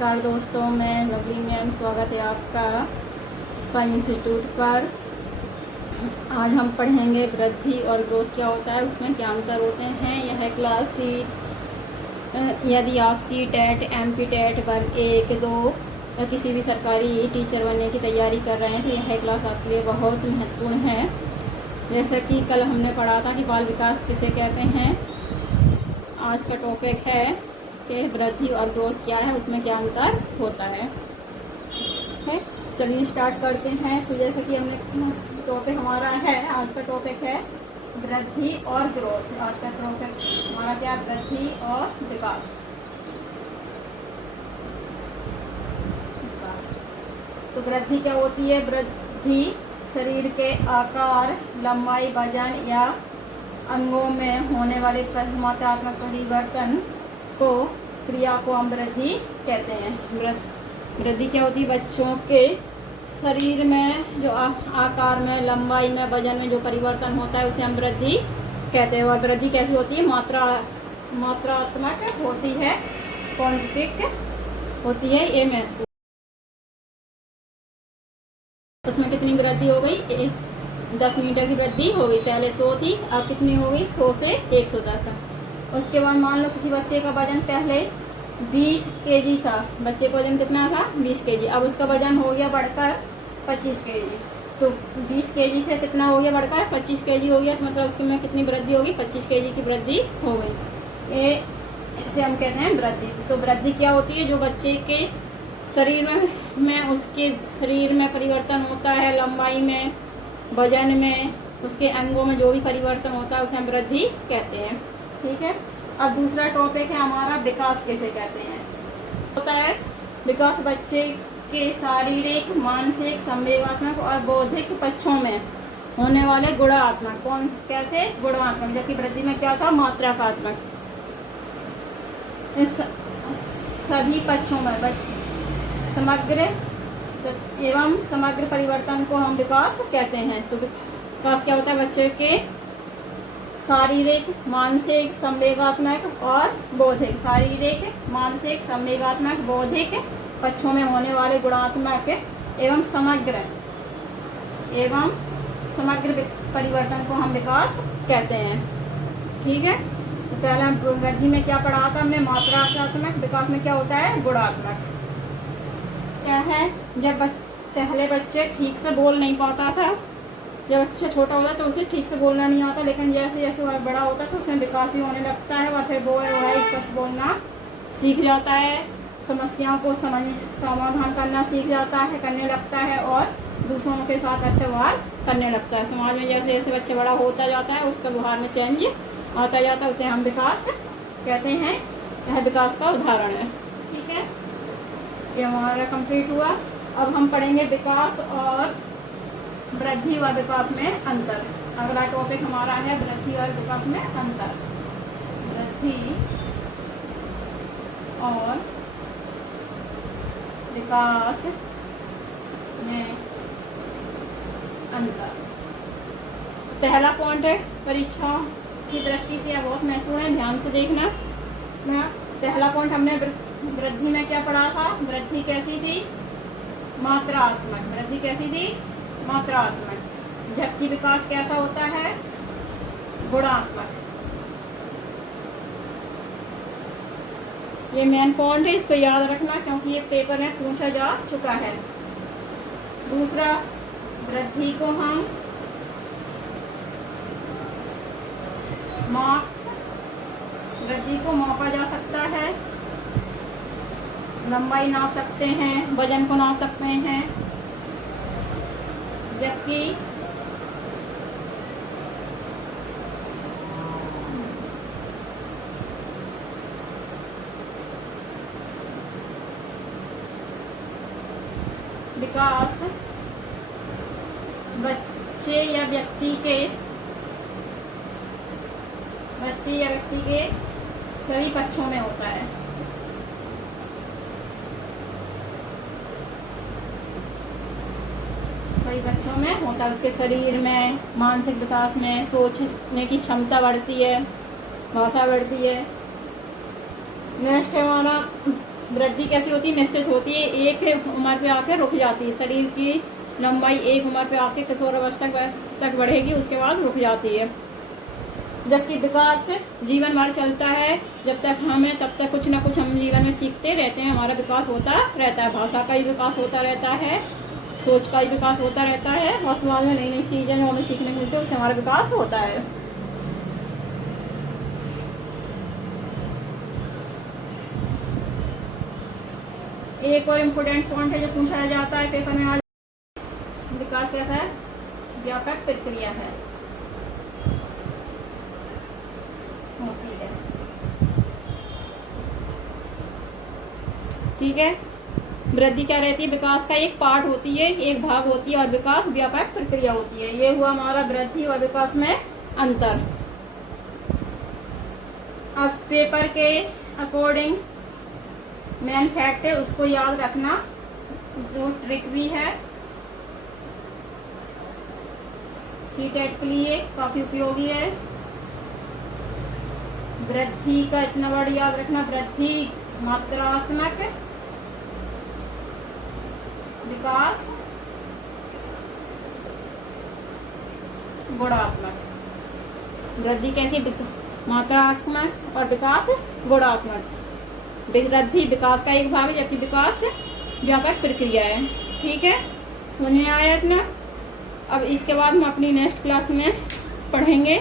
नमस्कार दोस्तों, मैं लवली मैम, स्वागत है आपका साइंस इंस्टीट्यूट पर। आज हम पढ़ेंगे वृद्धि और ग्रोथ क्या होता है, उसमें क्या अंतर होते हैं। यह क्लास सी यदि आप सी-टेट, एम-पी-टेट वर्ग 1, 2 या किसी भी सरकारी टीचर बनने की तैयारी कर रहे हैं तो यह क्लास आपके लिए बहुत ही महत्वपूर्ण है। जैसा कि कल हमने पढ़ा था कि बाल विकास किसे कहते हैं, आज का टॉपिक है कि वृद्धि और ग्रोथ क्या है, उसमें क्या अंतर होता है। चलिए स्टार्ट करते हैं। तो जैसे कि हमने टॉपिक हमारा है, आज का टॉपिक है वृद्धि और ग्रोथ। आज का टॉपिक हमारा क्या, वृद्धि और विकास। तो वृद्धि क्या होती है? वृद्धि शरीर के आकार, लंबाई, वजन या अंगों में होने वाले मात्रात्मक परिवर्तन को क्रिया को हम वृद्धि कहते हैं। वृद्धि क्या होती है? बच्चों के शरीर में जो आकार में, लंबाई में, वजन में जो परिवर्तन होता है उसे हम वृद्धि कहते हैं। और वृद्धि कैसी होती है? मात्रात्मक होती है, क्वांटिटिक होती है। ये महत्वपूर्ण। उसमें कितनी वृद्धि हो गई? 10 मीटर की वृद्धि हो गई। पहले 100 थी, अब कितनी हो गई? 100 से 110। उसके बाद मान लो किसी बच्चे का वजन पहले 20 केजी था। बच्चे का वजन कितना था? 20 केजी। अब उसका वजन हो गया बढ़कर 25 केजी। तो 20 केजी से कितना हो गया बढ़कर? 25 केजी हो गया। तो मतलब उसके में कितनी वृद्धि होगी? 25 केजी की वृद्धि हो गई। ये इसे हम कहते हैं वृद्धि। तो वृद्धि क्या होती है? जो बच्चे के शरीर में उसके शरीर में परिवर्तन होता है, लंबाई में, वजन में, उसके अंगों में जो भी परिवर्तन होता है उसे हम वृद्धि कहते हैं। ठीक है। अब दूसरा टॉपिक है हमारा विकास किसे कहते हैं। होता है विकास बच्चे के शारीरिक, मानसिक, संवेगात्मक और बौद्धिक पक्षों में होने वाले गुणात्मक। कौन कैसे? गुणात्मक। जबकि वृद्धि में क्या था? मात्रात्मक। इस सभी पक्षों में समग्र एवं समग्र परिवर्तन को हम विकास कहते हैं। तो विकास क्या होता है? बच्चे के शारीरिक, मानसिक, संवेगात्मक और बौद्धिक, शारीरिक, मानसिक, संवेगात्मक, बौद्धिक पक्षों में होने वाले गुणात्मक एवं समग्र परिवर्तन को हम विकास कहते हैं। ठीक है। तो पहला वृद्धि में क्या पढ़ा था हमने? मात्रात्मक। विकास में क्या होता है? गुणात्मक। क्या है? जब पहले बच्चे ठीक से बोल नहीं पाता था, जब बच्चा छोटा होता है तो उसे ठीक से बोलना नहीं आता, लेकिन जैसे जैसे वह बड़ा होता है तो उसमें विकास भी होने लगता है। वह फिर स्पष्ट बोलना सीख जाता है, समस्याओं को समाधान करना सीख जाता है, करने लगता है और दूसरों के साथ अच्छा व्यवहार करने लगता है। समाज में जैसे जैसे बच्चा बड़ा होता जाता है उसका व्यवहार में चेंज आता जाता है, उसे हम विकास कहते हैं। यह विकास का उदाहरण है। ठीक है। ये हमारा कंप्लीट हुआ। अब हम पढ़ेंगे विकास और वृद्धि और विकास में अंतर। अगला टॉपिक हमारा है वृद्धि और विकास में अंतर। वृद्धि और विकास में अंतर। पहला पॉइंट है, परीक्षा की दृष्टि से यह बहुत महत्वपूर्ण है, ध्यान से देखना। पहला पॉइंट हमने वृद्धि में क्या पढ़ा था? वृद्धि कैसी थी? मात्रात्मक। वृद्धि कैसी थी? मात्रात्मक। जबकि विकास कैसा होता है? गुणात्मक। ये मेन पॉइंट है, इसको याद रखना क्योंकि ये पेपर में पूछा जा चुका है। दूसरा, वृद्धि को हम वृद्धि को मापा जा सकता है, लंबाई नाप सकते हैं, वजन को नाप सकते हैं। जबकि विकास बच्चे या व्यक्ति के सभी पक्षों में होता है। सभी पक्षों में होता है। उसके शरीर में, मानसिक विकास में, सोचने की क्षमता बढ़ती है, भाषा बढ़ती है। नेक्स्ट है हमारा वृद्धि कैसी होती है? निश्चित होती है, एक उम्र पे आके रुक जाती है। शरीर की लंबाई एक उम्र पे आके किशोर अवस्था तक बढ़ेगी, उसके बाद रुक जाती है। जबकि विकास जीवन भर चलता है, जब तक हमें तब तक कुछ ना कुछ हम जीवन में सीखते रहते हैं, हमारा विकास होता रहता है। भाषा का ही विकास होता रहता है, सोच का ही विकास होता रहता है, और समाज में नई नई चीज़ें जो हमें सीखने को मिलती है उससे हमारा विकास होता है। एक और इम्पोर्टेंट पॉइंट है जो पूछा जाता है पेपर में, आज विकास कैसा है? व्यापक प्रक्रिया है, होती है। ठीक है, वृद्धि क्या रहती है? विकास का एक पार्ट होती है, एक भाग होती है, और विकास व्यापक प्रक्रिया होती है। ये हुआ हमारा वृद्धि और विकास में अंतर। अब पेपर के अकॉर्डिंग मेन फैक्ट है, उसको याद रखना। जो ट्रिक भी है सीटेट के लिए काफी उपयोगी है। वृद्धि का इतना वर्ड याद रखना, वृद्धि मात्रात्मक, विकास गुणात्मक। वृद्धि कैसी? मात्रात्मक और विकास गुणात्मक। वृद्धि विकास का एक भाग है, जबकि विकास व्यापक प्रक्रिया है। ठीक है, समझ में आया इतना? अब इसके बाद हम अपनी नेक्स्ट क्लास में पढ़ेंगे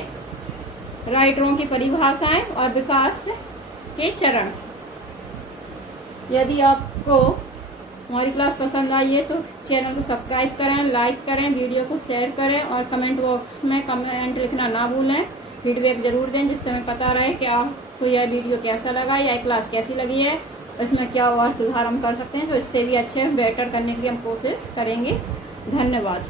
राइटरों की परिभाषाएं और विकास के चरण। यदि आपको हमारी क्लास पसंद आई है तो चैनल को सब्सक्राइब करें, लाइक करें, वीडियो को शेयर करें, और कमेंट बॉक्स में कमेंट लिखना ना भूलें। फीडबैक ज़रूर दें, जिससे हमें पता रहे कि आपको यह वीडियो कैसा लगा या क्लास कैसी लगी है, इसमें क्या और सुधार हम कर सकते हैं, तो इससे भी अच्छे बेटर करने की हम कोशिश करेंगे। धन्यवाद।